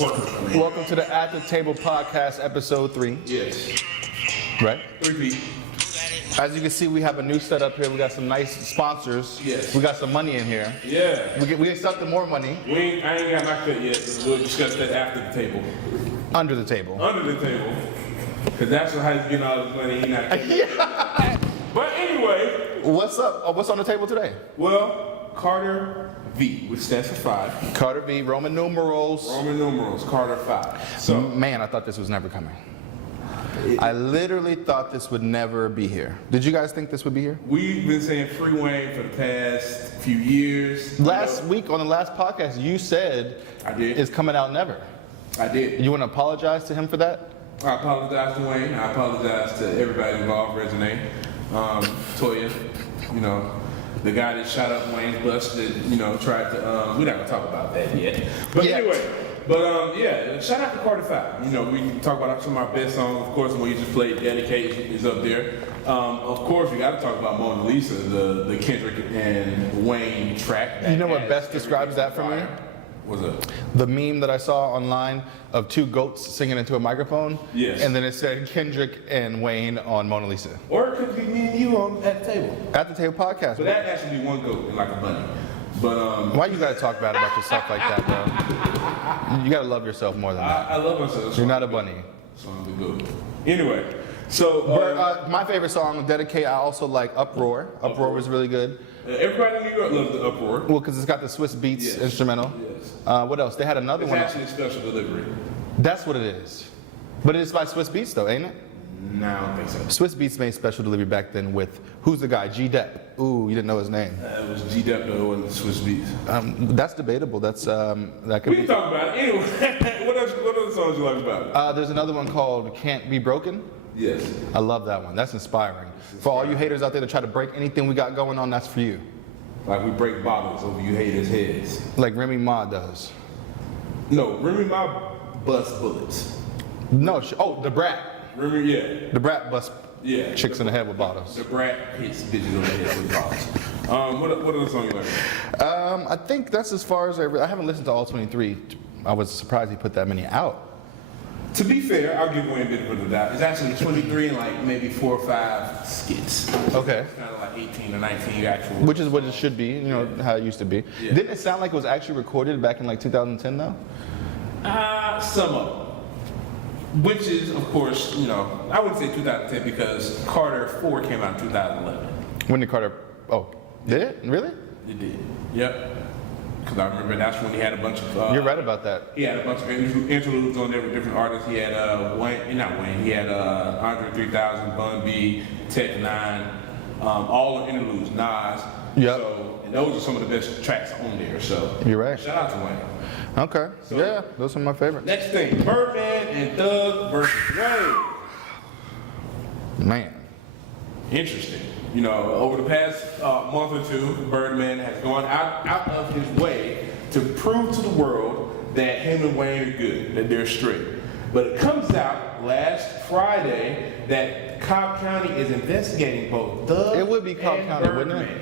Welcome to the At the Table podcast, episode 3. Yes. Right? 3 feet. As you can see, we have a new setup here. We got some nice sponsors. Yes. We got some money in here. Yeah. We accepted more money. I ain't got my cut yet. We'll discuss that after the table. Under the table. Under the table. Because that's how he's getting all this money. He not Yeah. But anyway. What's up? What's on the table today? Well, Carter V, which stands for 5. Carter V, Roman numerals. Carter 5. So, Man, I thought this was never coming. I literally thought this would never be here. Did you guys think this would be here? we've been saying Free Wayne for the past few years. Last week on the last podcast, you said I did. it's coming out never. I did. You want to apologize to him for that? I apologize to Wayne. I apologize to everybody involved, Resonate, Toya, the guy that shot up Wayne's bus that, tried to, we're not going to talk about that yet. But anyway, shout out to Carter 5. We can talk about some of our best songs. Of course, when you just played Dedication is up there. Of course, we got to talk about Mona Lisa, the Kendrick and Wayne track. You know what best describes that for me? What's up? The meme that I saw online of 2 goats singing into a microphone. Yes. And then it said Kendrick and Wayne on Mona Lisa. Or it could be me and you at the table. At the Table podcast. But that has to be one goat and like a bunny. But why you gotta talk bad about yourself like that, bro? You gotta love yourself more than that. I love myself. You're not a bunny. So I'm the goat. Anyway, so my favorite song, Dedicate, I also like Uproar. Uproar was really good. Everybody in New York loves the Uproar. Well, because it's got the Swiss Beats instrumental. Yes. What else? They had another one. It's actually a special delivery. That's what it is. But it's by Swiss Beats though, ain't it? No, I don't think so. Swiss Beats made special delivery back then with, who's the guy? G-Dep. Ooh, you didn't know his name. It was G-Dep though, and Swiss Beats. That's debatable. That's that could We can talk about it. Anyway, what other songs you like about it? There's another one called Can't Be Broken. Yes. I love that one. That's inspiring. For all you haters out there that try to break anything we got going on, that's for you. Like we break bottles over you haters' heads. Like Remy Ma does. No, Remy Ma bust bullets. No, the Brat. Remy, yeah. The Brat bust Yeah. chicks in the head with bottles. The Brat hits bitches on the head with bottles. What other song you like? I think that's as far as I haven't listened to all 23. I was surprised he put that many out. To be fair, I'll give Wayne a benefit of the doubt. It's actually 23 and like maybe 4 or 5 skits. Okay. It's kind of like 18 or 19 actual. Which is what it should be, how it used to be. Yeah. Didn't it sound like it was actually recorded back in like 2010 though? Some of them. Which is, of course, I wouldn't say 2010 because Carter 4 came out in 2011. When did Carter, did it? Really? It did. Yep. Because I remember that's when he had a bunch of... You're right about that. He had a bunch of interludes on there with different artists. He had he had Andre 3000, Bun B, Tech 9, all the interludes, Nas. Yep. So, and those are some of the best tracks on there. So You're right. shout out to Wayne. Okay. So- Yeah, those are my favorites. Next thing, Birdman and Thug versus Wayne. Man. Interesting. Over the past month or two, Birdman has gone out of his way to prove to the world that him and Wayne are good, that they're straight. But it comes out last Friday that Cobb County is investigating both Thug It would be Cobb and County, Birdman wouldn't it?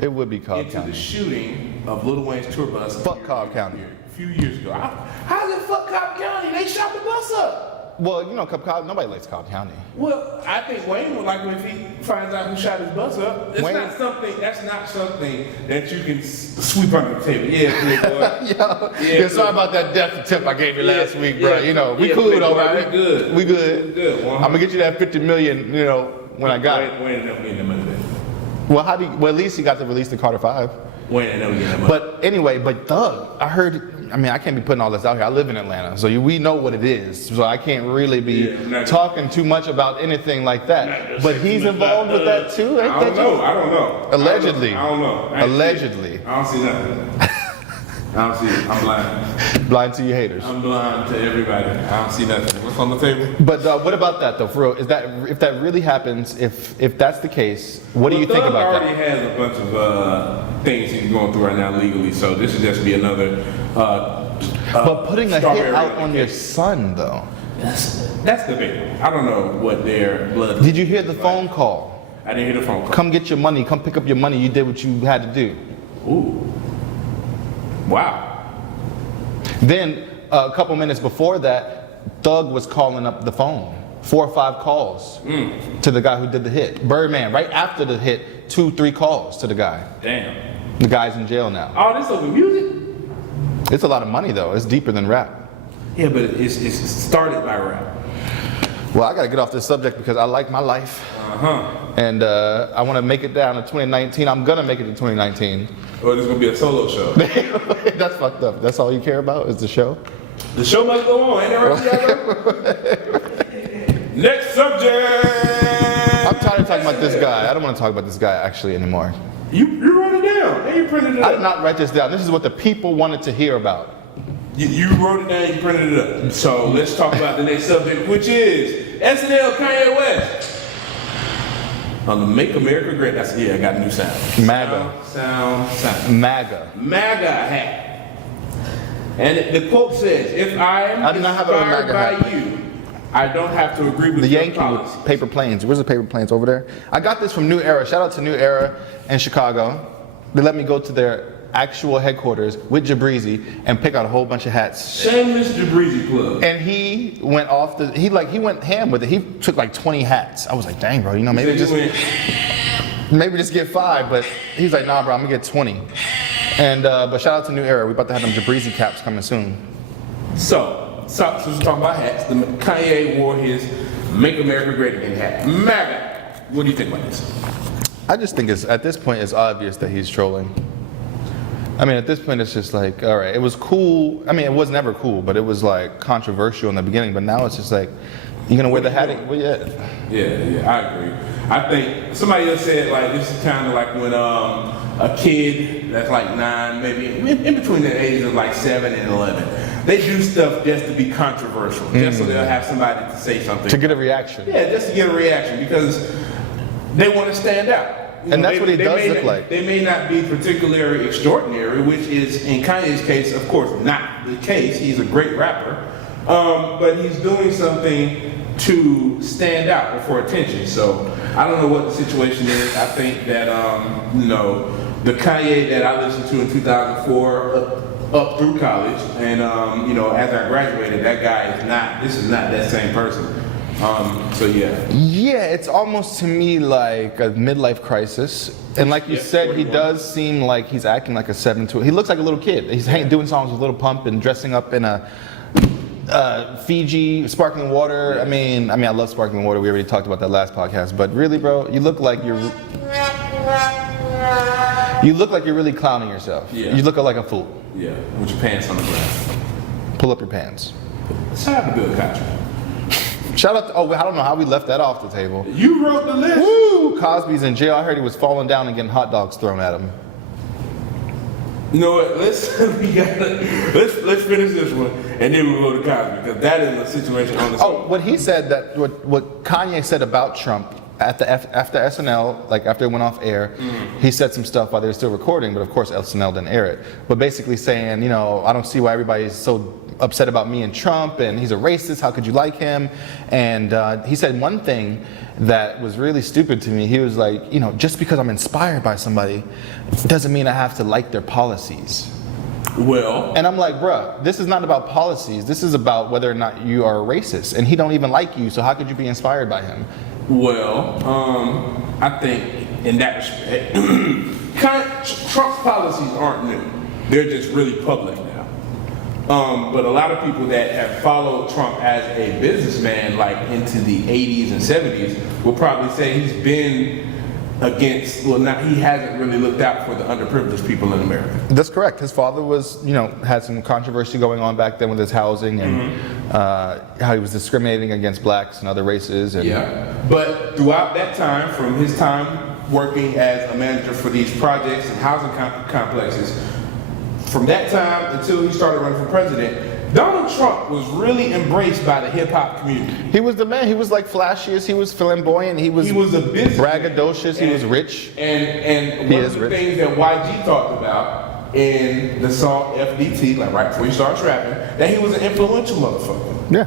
It would be Cobb into County. the shooting of Lil Wayne's tour bus. Fuck Cobb County. A few years ago. How's it fuck Cobb County? They shot the bus up. Well, Cobb, nobody likes Cobb County. Well, I think Wayne would like it if he finds out who shot his bus up. That's not something that you can sweep under the table. Yeah, big boy. Sorry about that death tip I gave you last week, bro. We cool big though, boy, right? we good. We good. Good. I'm gonna get you that 50 million, when I got it. Wayne ended up getting the money back. Well, at least he got to release the Carter 5. Wayne ended up getting the money. But anyway, Thug, I can't be putting all this out here. I live in Atlanta, so we know what it is. So I can't really be talking too much about anything like that. But he's involved with that too, ain't I don't know. Allegedly. I don't know. Allegedly. I don't see nothing. I don't see it. I'm blind. Blind to your haters. I'm blind to everybody. I don't see nothing. What's on the table? But what about that though? For real, if that really happens, if that's the case, what do you think about Thug that? already has a bunch of things he's going through right now legally, so this should just be another. But putting a hit out on your son though. That's debatable. I don't know what their blood. Did you hear the phone call? I didn't hear the phone call. Come get your money. Come pick up your money. You did what you had to do. Ooh. Wow. Then a couple minutes before that, Thug was calling up the phone. 4 or 5 calls to the guy who did the hit. Birdman, right after the hit, 2-3 calls to the guy. Damn. The guy's in jail now. All this over music? It's a lot of money though. It's deeper than rap. Yeah, but it's started by rap. Well, I gotta get off this subject because I like my life. And I want to make it down to 2019. I'm gonna make it to 2019. Or this is gonna be a solo show. That's fucked up. That's all you care about is the show? The show must go on, ain't that right? Next subject! I'm tired of talking about this guy. I don't want to talk about this guy actually anymore. You wrote it down, and you printed it up. I did not write this down. This is what the people wanted to hear about. You wrote it down, you printed it up. So let's talk about the next subject, which is SNL Kanye West. On the Make America Great. I got a new sound. MAGA. Sound. MAGA. MAGA hat. And the quote says, if I am inspired by you, I don't have to agree with the your Yankee policies. paper planes. Where's the paper planes over there? I got this from New Era. Shout out to New Era in Chicago. They let me go to their actual headquarters with Jabrizi and pick out a whole bunch of hats. Shameless Jabrizi plug. And he went off the. He went ham with it. He took like 20 hats. I was like, dang, bro. You know, maybe just get 5. But he's like, nah, bro. I'm gonna get 20. And but shout out to New Era. We about to have them Jabrizi caps coming soon. So we're talking about hats. Kanye wore his Make America Great Again hat. MAGA. What do you think about this? I just think at this point it's obvious that he's trolling. I mean, at this point it's just like, all right, it was cool. I mean, it was never cool, but it was like controversial in the beginning. But now it's just like, you're gonna wear the hat? Well, yeah. Yeah, I agree. I think somebody else said like this is kind of like when a kid that's like 9, maybe in between the ages of like 7 and 11. They do stuff just to be controversial, just so they'll have somebody to say something. To get a reaction. Yeah, just to get a reaction because they want to stand out. And that's what he does look like. They may not be particularly extraordinary, which is, in Kanye's case, of course, not the case. He's a great rapper. But he's doing something to stand out or for attention. So I don't know what the situation is. I think that, the Kanye that I listened to in 2004 up through college, and as I graduated, that guy this is not that same person. So yeah. Yeah, it's almost to me like a midlife crisis. And like you said, 41. He does seem like he's acting like a 7 to. He looks like a little kid. He's doing songs with Little Pump and dressing up in a Fiji sparkling water. I mean, I love sparkling water. We already talked about that last podcast. But really, bro, you look like you're really clowning yourself. Yeah. You look like a fool. Yeah, with your pants on the ground. Pull up your pants. Shout out to Bill Cosby. Shout out to, I don't know how we left that off the table. You wrote the list. Woo! Cosby's in jail. I heard he was falling down and getting hot dogs thrown at him. You know what? Let's finish this one and then we'll go to Cosby because that is a situation on the what he said what Kanye said about Trump after SNL, like after it went off air, he said some stuff while they were still recording, but of course SNL didn't air it. But basically saying, I don't see why everybody's so upset about me and Trump, and he's a racist, how could you like him? And he said one thing that was really stupid to me. He was like, just because I'm inspired by somebody doesn't mean I have to like their policies. Well, and I'm like, bruh, this is not about policies. This is about whether or not you are a racist, and he don't even like you, so how could you be inspired by him? Well, I think in that respect, Trump's policies aren't new. They're just really public now. But a lot of people that have followed Trump as a businessman, like into the 80s and 70s, will probably say he's been against, he hasn't really looked out for the underprivileged people in America. That's correct. His father was, had some controversy going on back then with his housing and how he was discriminating against blacks and other races. And but throughout that time, from his time working as a manager for these projects and housing complexes, from that time until he started running for president, Donald Trump was really embraced by the hip-hop community. He was the man. He was like flashiest. He was flamboyant. He was a business braggadocious. He was rich. And one of the things that YG talked about in the song FDT, like right before he started rapping, that he was an influential motherfucker. Yeah.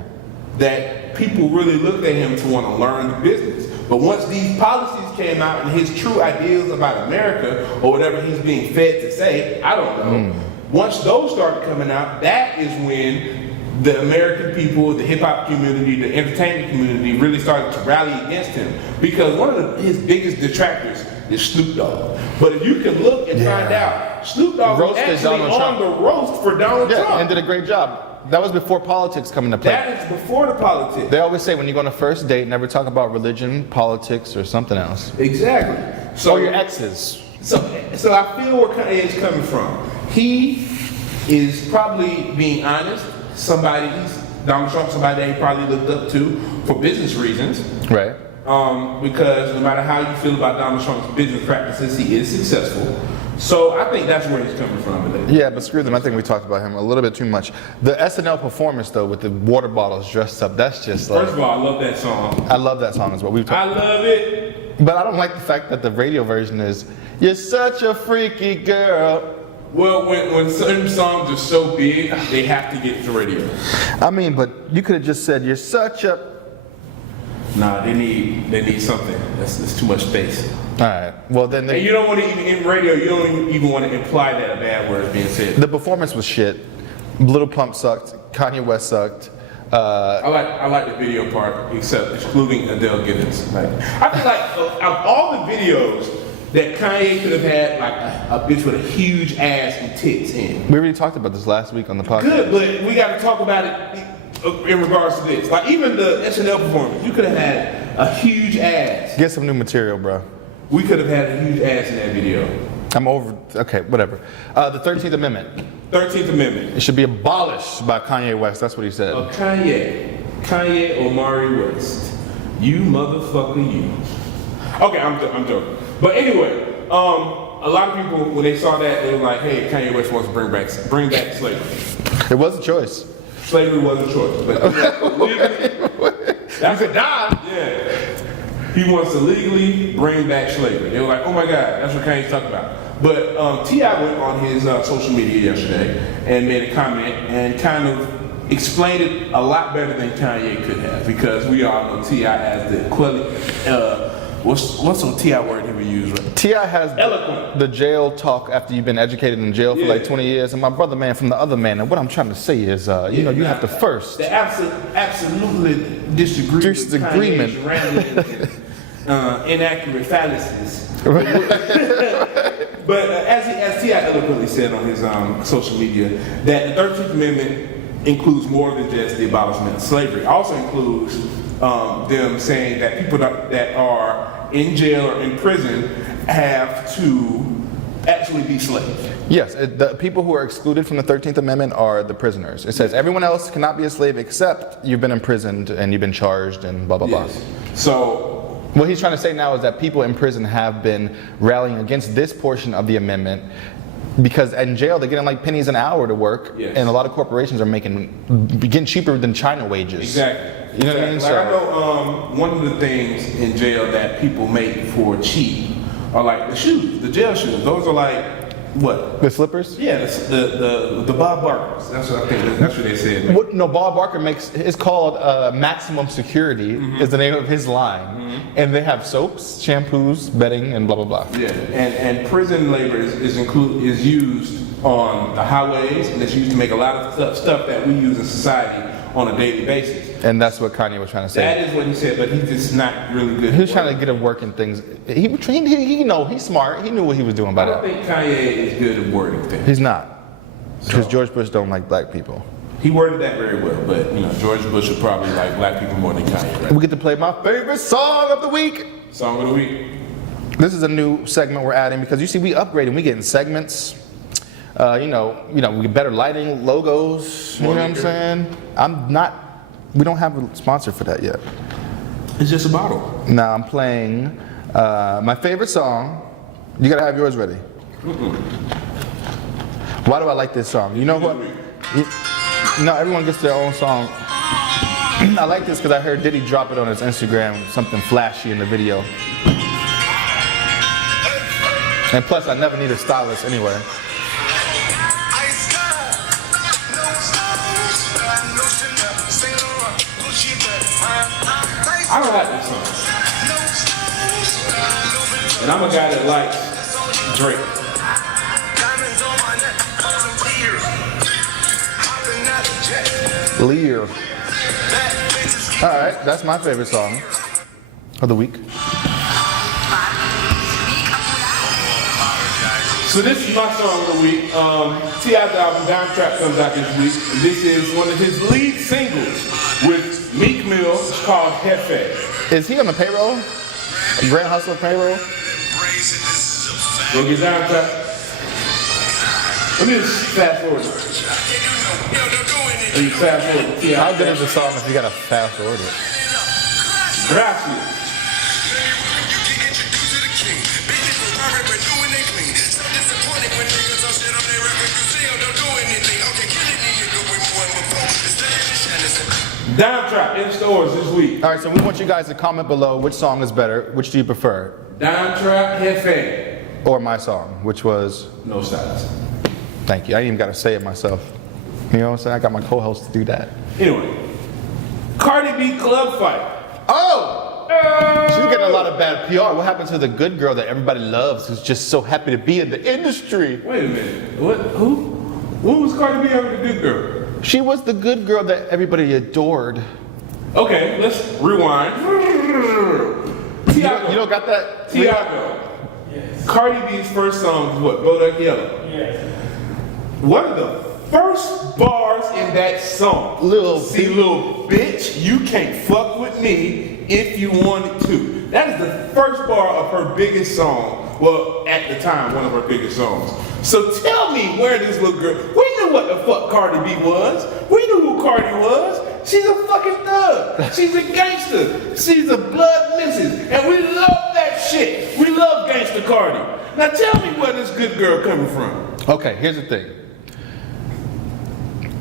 That people really looked at him to want to learn the business. But once these policies came out and his true ideas about America, or whatever he's being fed to say, I don't know. Once those started coming out, that is when the American people, the hip hop community, the entertainment community really started to rally against him because one of his biggest detractors is Snoop Dogg. But if you can look and find out, Snoop Dogg was actually on the roast for Donald Trump. And did a great job. That was before politics come into play. That is before the politics. They always say when you go on a first date, never talk about religion, politics, or something else. Exactly. So or your exes. So I feel where Kanye is coming from. He is probably being honest. Donald Trump, somebody that he probably looked up to for business reasons. Right. Because no matter how you feel about Donald Trump's business practices, he is successful. So I think that's where he's coming from today. Yeah, but screw them. I think we talked about him a little bit too much. The SNL performance, though, with the water bottles dressed up, that's just like... First of all, I love that song. I love that song as well. I love it. But I don't like the fact that the radio version is, "You're such a freaky girl." Well, when certain songs are so big, they have to get to radio. I mean, but you could have just said, "You're such a..." Nah, they need something. That's too much space. All right. Well, then and you don't want to even in radio. You don't even want to imply that a bad word is being said. The performance was shit. Little Pump sucked. Kanye West sucked. I like the video part, excluding Adele Gibbons. Like, I feel like of all the videos that Kanye could have had, like a bitch with a huge ass and tits in. We already talked about this last week on the podcast. Good, but we got to talk about it in regards to this. Like even the SNL performance, you could have had a huge ass. Get some new material, bro. We could have had a huge ass in that video. I'm over. Okay, whatever. The 13th Amendment. 13th Amendment. It should be abolished by Kanye West. That's what he said. Kanye Omari West. You motherfucker, you. Okay, I'm joking. But anyway, a lot of people when they saw that, they were like, "Hey, Kanye West wants to bring back slavery." It was a choice. Slavery was a choice, but legally, that's a die. Yeah. He wants to legally bring back slavery. They were like, "Oh my God, that's what Kanye's talking about." But T.I. went on his social media yesterday and made a comment and kind of explained it a lot better than Kanye could have, because we all know T.I. as the what's some T.I. word he would use? Right? T.I. has the jail talk after you've been educated in jail for like 20 years, and my brother man from the other man. And what I'm trying to say is, you have to first. The absolutely disagreement. With Kanye's rambling, inaccurate fallacies. But as T.I. eloquently said on his social media, that the 13th Amendment includes more than just the abolishment of slavery. It also includes them saying that people that are in jail or in prison have to actually be slaves. Yes, the people who are excluded from the 13th Amendment are the prisoners. It says everyone else cannot be a slave except you've been imprisoned and you've been charged and blah, blah, blah. So what he's trying to say now is that people in prison have been rallying against this portion of the amendment because in jail they're getting like pennies an hour to work, and a lot of corporations are getting cheaper than China wages. Exactly. You know what I mean? Like I know one of the things in jail that people make for cheap are like the shoes, the jail shoes. Those are like what? The slippers? Yeah, the Bob Barkers. That's what I think. That's what they said. What, no, Bob Barker makes. It's called Maximum Security. Is the name of his line, and they have soaps, shampoos, bedding, and blah blah blah. Yeah, and prison labor is used on the highways, and it's used to make a lot of stuff that we use in society on a daily basis. And that's what Kanye was trying to say. That is what he said, but he's just not really good. He was trying to get him working things. He's smart. He knew what he was doing by that. I don't think Kanye is good at wording things. He's not. Because George Bush don't like black people. He worded that very well, but George Bush would probably like black people more than Kanye. Right? We get to play my favorite song of the week. Song of the week. This is a new segment we're adding because you see we upgrading. We getting segments. We get better lighting, logos. You know what I'm saying? We don't have a sponsor for that yet. It's just a bottle. Now I'm playing my favorite song. You gotta have yours ready. Why do I like this song? You know what? No, everyone gets their own song. I like this because I heard Diddy drop it on his Instagram, something flashy in the video. And plus, I never need a stylist anyway. I don't like this song. And I'm a guy that likes Drake. Lear. All right, that's my favorite song of the week. So this is my song of the week. T.I.'s album Down Trap comes out this week. And this is one of his lead singles with Meek Mill. It's called HeadKrack. Is he on the payroll? Grand Hustle payroll? Go get Down Trap. Let me just fast forward. Let me fast forward. T.I. How good is the song if you gotta fast forward it? Gracias. Down Trap in stores this week. All right, so we want you guys to comment below which song is better. Which do you prefer? Down Trap, HeadKrack. Or my song, which was? No silence. Thank you. I ain't even got to say it myself. You know what I'm saying? I got my co-host to do that. Anyway, Cardi B club fight. Oh! She's getting a lot of bad PR. What happened to the good girl that everybody loves who's just so happy to be in the industry? Wait a minute. What? Who? When was Cardi B ever the good girl? She was the good girl that everybody adored. Okay, let's rewind. You don't got that? Tiago. Yes. Cardi B's first song was what? Kodaq Yellow. Yes. One of the first bars in that song. Little bitch, you can't fuck with me if you wanted to. That is the first bar of her biggest song. Well, at the time, one of her biggest songs. So tell me where this little girl, we knew what the fuck Cardi B was. We knew who Cardi was. She's a fucking thug. She's a gangster. She's a blood missus. And we love that shit. We love gangster Cardi. Now tell me where this good girl coming from. Okay, here's the thing.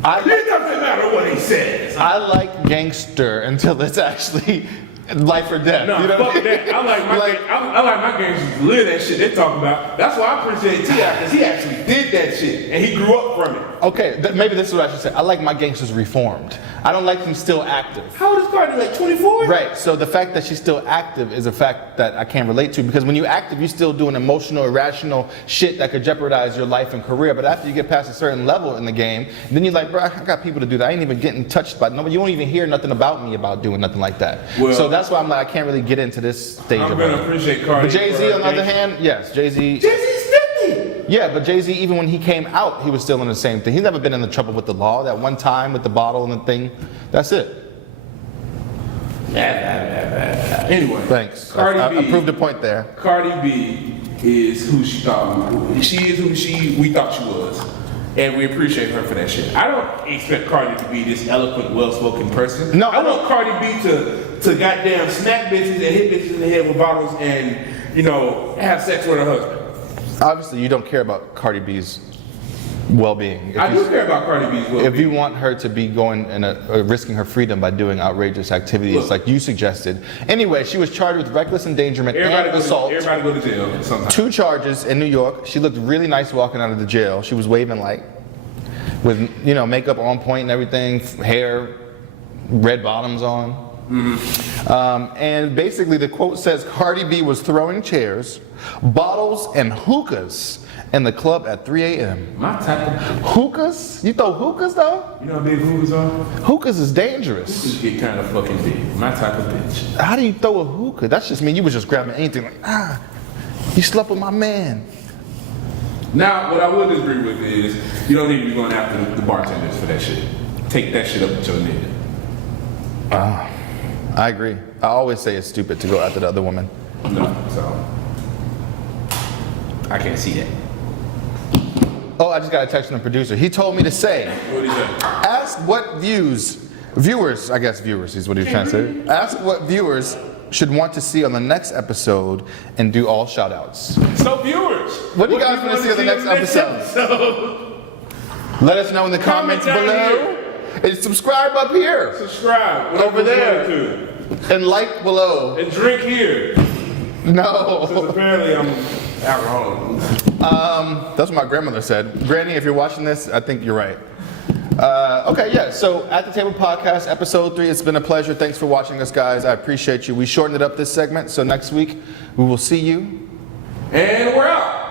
It doesn't matter what he says. I like gangster until it's actually life or death. No, you know fuck that. I like my gangsters to live that shit they talking about. That's why I appreciate T.I. because he actually did that shit and he grew up from it. Okay, maybe this is what I should say. I like my gangsters reformed. I don't like them still active. How old is Cardi? Like 24? Right, so the fact that she's still active is a fact that I can't relate to because when you're active, you're still doing emotional, irrational shit that could jeopardize your life and career. But after you get past a certain level in the game, then you're like, bro, I got people to do that. I ain't even getting touched by nobody. You won't even hear nothing about me about doing nothing like that. Well, so that's why I'm like, I can't really get into this stage I'm of gonna appreciate Cardi. But Jay-Z, on the other hand, yes, Jay-Z. Jay-Z's 50! Yeah, but Jay-Z, even when he came out, he was still in the same thing. He's never been in the trouble with the law. That one time with the bottle and the thing, that's it. Anyway, thanks. Cardi B. I proved a point there. Cardi B is who she thought. She is who we thought she was. And we appreciate her for that shit. I don't expect Cardi to be this eloquent, well-spoken person. No, I want Cardi B to goddamn smack bitches and hit bitches in the head with bottles and, you know, have sex with her husband. Obviously, you don't care about Cardi B's well-being. I do care about Cardi B's well-being. If you want her to be going and risking her freedom by doing outrageous activities like you suggested. Anyway, she was charged with reckless endangerment and assault. Everybody go to jail sometimes. 2 charges in New York. She looked really nice walking out of the jail. She was waving like, with, you know, makeup on point and everything, hair, red bottoms on. Mm-hmm. And basically the quote says, Cardi B was throwing chairs, bottles, and hookahs in the club at 3 a.m. My type of hookahs? You throw hookahs though? You know how big hookahs are? Hookahs is dangerous. Hookahs get kind of fucking big. My type of bitch. How do you throw a hookah? That's just mean you was just grabbing anything like, you slept with my man. Now, what I would disagree with is you don't need to be going after the bartenders for that shit. Take that shit up with your nigga. I agree. I always say it's stupid to go after the other woman. No, so I can't see that. Oh, I just got a text from the producer. He told me to say, What did he say? ask what viewers is what he was trying to say. Ask what viewers should want to see on the next episode and do all shout outs. So viewers, what do you guys want to see on the next episode? Let us know in the comments below. And subscribe up here. Subscribe. Over there. And like below. And drink here. No. Because apparently I'm alcoholic. That's what my grandmother said. Granny, if you're watching this, I think you're right. Okay, yeah, so At the Table Podcast, episode 3. It's been a pleasure. Thanks for watching us, guys. I appreciate you. We shortened it up this segment, so next week we will see you. And we're out.